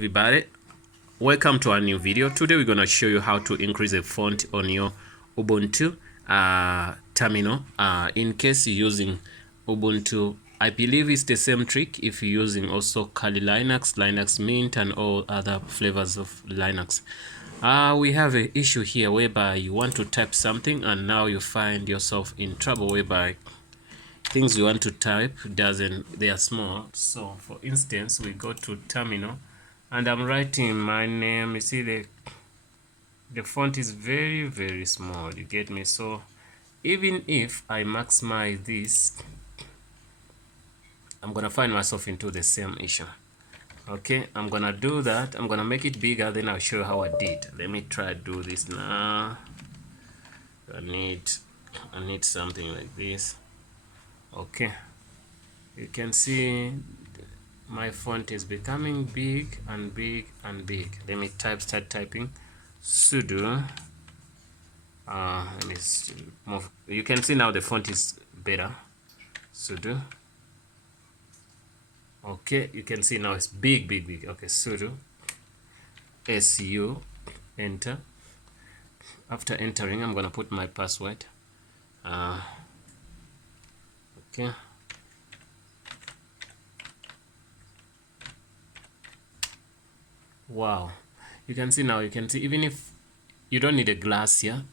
Everybody, welcome to our new video. Today we're going to show you how to increase a font on your Ubuntu terminal. In case you're using Ubuntu, I believe it's the same trick if you're using also Kali Linux, Linux Mint, and all other flavors of Linux. We have an issue here whereby you want to type something and now you find yourself in trouble whereby things you want to type they are small. So for instance, we go to terminal and I'm writing my name. You see the font is very small, you get me? So even if I maximize this, I'm gonna find myself into the same issue. Okay, I'm gonna do that. I'm gonna make it bigger, then I'll show you how I did. Let me try to do this now. I need something like this. Okay, you can see my font is becoming big and big and big. Let me start typing sudo. Let me move. You can see now the font is better. Sudo. Okay, you can see now it's big. Okay, sudo su, enter. After entering, I'm gonna put my password. Okay. Wow, you can see now, even if you don't need a glasses here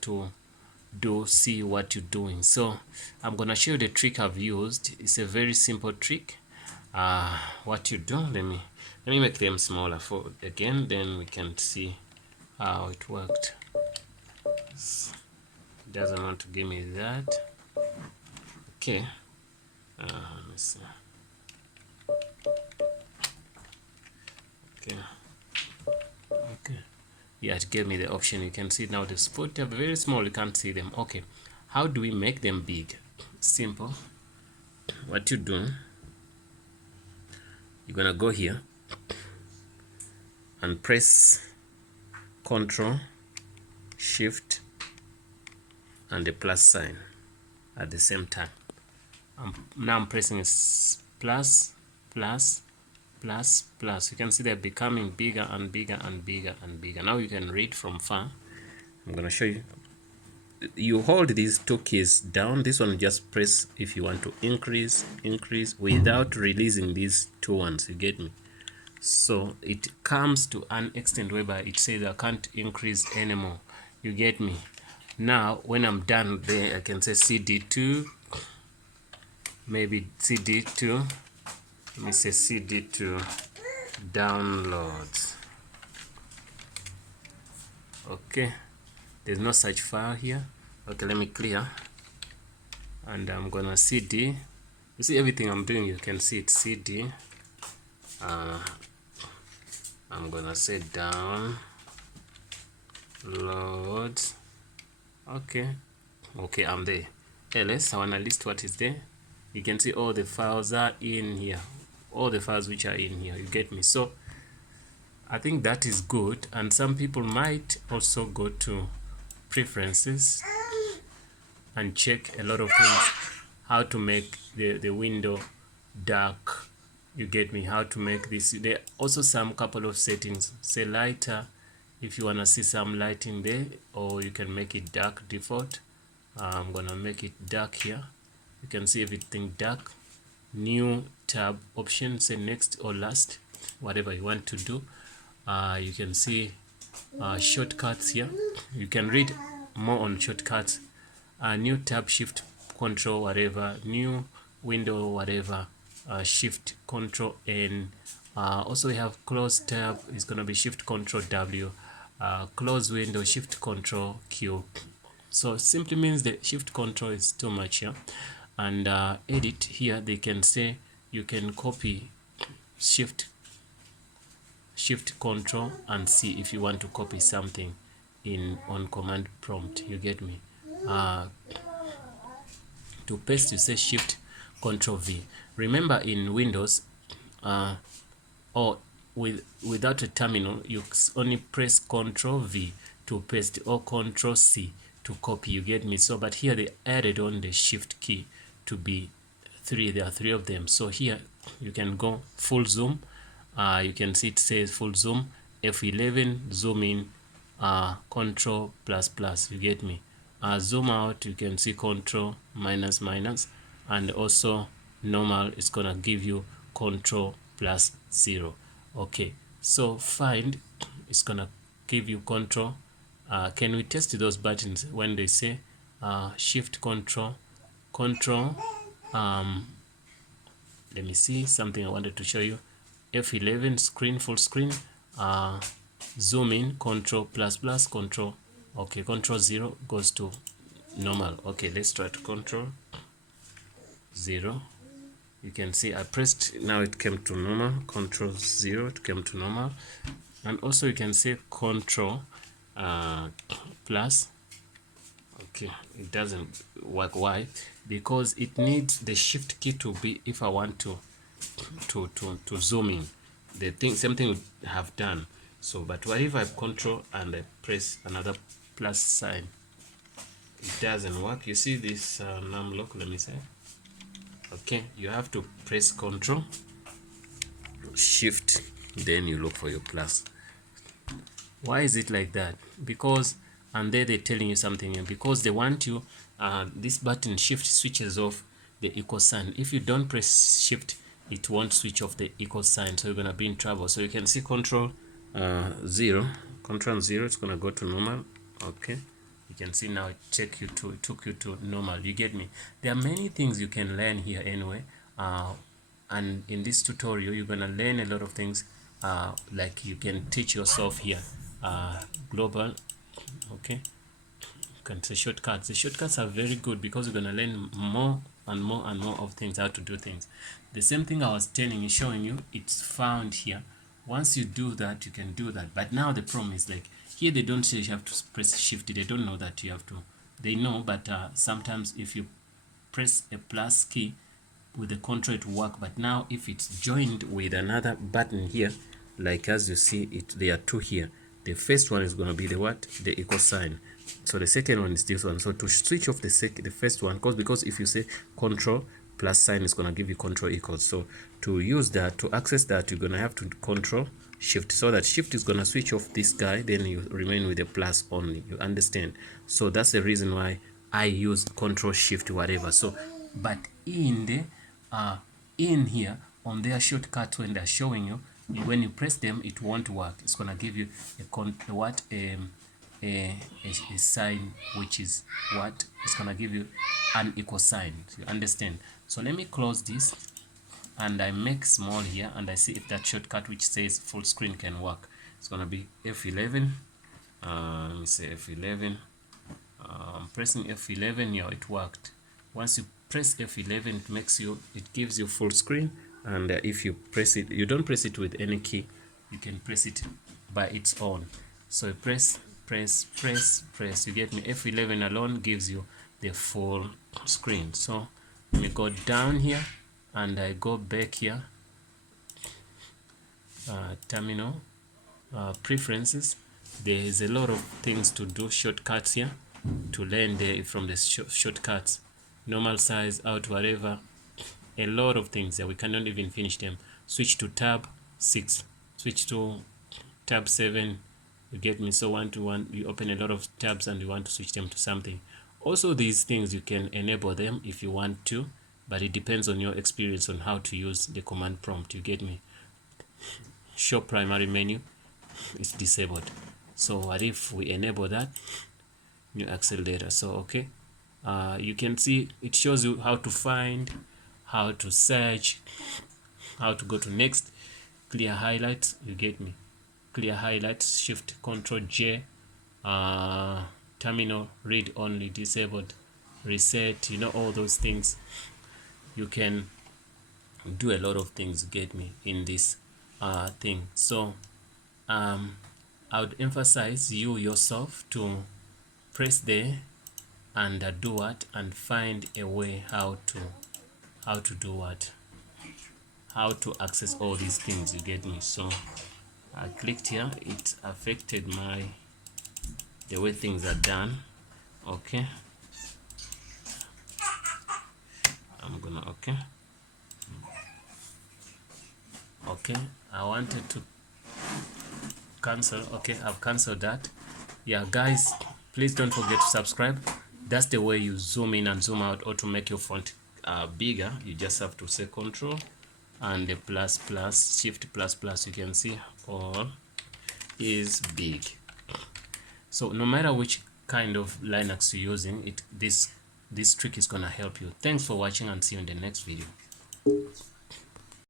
to see what you're doing. So I'm gonna show you the trick I've used. It's a very simple trick. What you do, let me make them smaller for again, then we can see how it worked. It doesn't want to give me that. Okay, let me see. Okay, yeah, it gave me the option. You can see now the spot are very small, you can't see them. Okay, how do we make them big? Simple. What you do, you're gonna go here and press Ctrl Shift and the plus sign at the same time. Now I'm pressing plus. You can see they're becoming bigger and bigger. Now you can read from far. I'm gonna show you. You hold these two keys down. This one just press if you want to increase without releasing these two ones, you get me? So it comes to an extent whereby it says I can't increase anymore, you get me? Now when I'm done there, I can say CD2, maybe CD2. Let me say CD2 downloads. Okay, there's no such file here. Okay, let me clear and I'm gonna CD. You see everything I'm doing, you can see it. CD. I'm gonna say downloads. Okay, I'm there. ls, I wanna list what is there. You can see all the files are in here, all the files which are in here, you get me? So I think that is good, and some people might also go to preferences and check a lot of things, how to make the window dark, you get me? How to make this. There are also some couple of settings, say lighter if you want to see some lighting there, or you can make it dark default. I'm gonna make it dark here. You can see everything dark. New tab option, say next or last, whatever you want to do. You can see shortcuts here. You can read more on shortcuts. New tab, shift control, whatever. New window, whatever. Shift control N. Also we have close tab, is gonna be shift control W. Close window, shift control Q. So simply means the shift control is too much here. And edit here, they can say you can copy shift control and C if you want to copy something on command prompt, you get me? To paste, you say shift control V. Remember in Windows or without a terminal, you only press Control V to paste or Control C to copy, you get me? So but here they added on the shift key to be 3. There are 3 of them. So here you can go full zoom you can see it says full zoom, F11 zoom in, control plus plus, you get me. Zoom out, you can see control minus minus, and also normal is gonna give you control plus 0. Okay, so find is gonna give you control. Can we test those buttons when they say shift control let me see something I wanted to show you. F11 screen full screen, zoom in, control plus plus, control. Okay, control 0 goes to normal. Okay, let's try to control 0. You can see I pressed, now it came to normal. Control 0, it came to normal. And also you can say control plus. Okay, it doesn't work. Why? Because it needs the shift key to be, if I want to zoom in, the thing, same thing would have done. So but what if I control and I press another plus sign? It doesn't work. You see this num lock, let me say. Okay, you have to press control shift, then you look for your plus. Why is it like that? Because, and there they're telling you something, because they want you, this button shift switches off the equal sign. If you don't press shift, it won't switch off the equal sign, so you're gonna be in trouble. So you can see control 0, control 0, it's gonna go to normal. Okay, you can see now it took you to normal. You get me? There are many things you can learn here anyway, and in this tutorial you're gonna learn a lot of things, like you can teach yourself here. Global, okay, you can say shortcuts. The shortcuts are very good because you're gonna learn more and more and more of things, how to do things. The same thing I was telling you, showing you, it's found here. Once you do that, you can do that. But now the problem is, like here they don't say you have to press shift. They don't know that you have to. They know, but sometimes if you press a plus key with the control it will work. But now if it's joined with another button here, like as you see it, there are two here. The first one is going to be the what? The equal sign. So the second one is this one. So to switch off the first one, because if you say control plus sign, is going to give you control equals. So to use that, to access that, you're going to have to control shift. So that shift is going to switch off this guy, then you remain with the plus only. You understand? So that's the reason why I use control shift whatever. So but in the in here on their shortcut, when they're showing you, when you press them it won't work. It's gonna give you a sign, which is what? It's gonna give you an equal sign. You understand? So let me close this and I make small here, and I see if that shortcut which says full screen can work. It's gonna be F11. Let me say F11. I'm pressing F11. Yeah, it worked. Once you press F11, it gives you full screen. And if you press it, you don't press it with any key, you can press it by its own. So you press, you get me? F11 alone gives you the full screen. So let me go down here and I go back here, terminal, preferences. There is a lot of things to do, shortcuts here to learn there from the shortcuts, normal size, out, whatever, a lot of things there. We cannot even finish them. Switch to tab 6, switch to tab 7, you get me? So 1 to 1, you open a lot of tabs and you want to switch them to something. Also these things you can enable them if you want to, but it depends on your experience on how to use the command prompt. You get me? Show primary menu is disabled. So what if we enable that? New Excel data. So okay, you can see it shows you how to find, how to search, how to go to next, clear highlights. You get me? Clear highlights, shift control J, terminal, read only, disabled, reset, you know, all those things. You can do a lot of things, get me, in this thing. So I would emphasize you yourself to press there and do what, and find a way how to do what, how to access all these things. You get me? So I clicked here, it affected the way things are done. Okay, I'm gonna, okay, Okay, I wanted to cancel. Okay, I've canceled that. Yeah, guys, please don't forget to subscribe. That's the way you zoom in and zoom out, or to make your font bigger. You just have to say Control and the plus plus, Shift plus plus. You can see all is big. So no matter which kind of Linux you're using, this trick is gonna help you. Thanks for watching, and see you in the next video.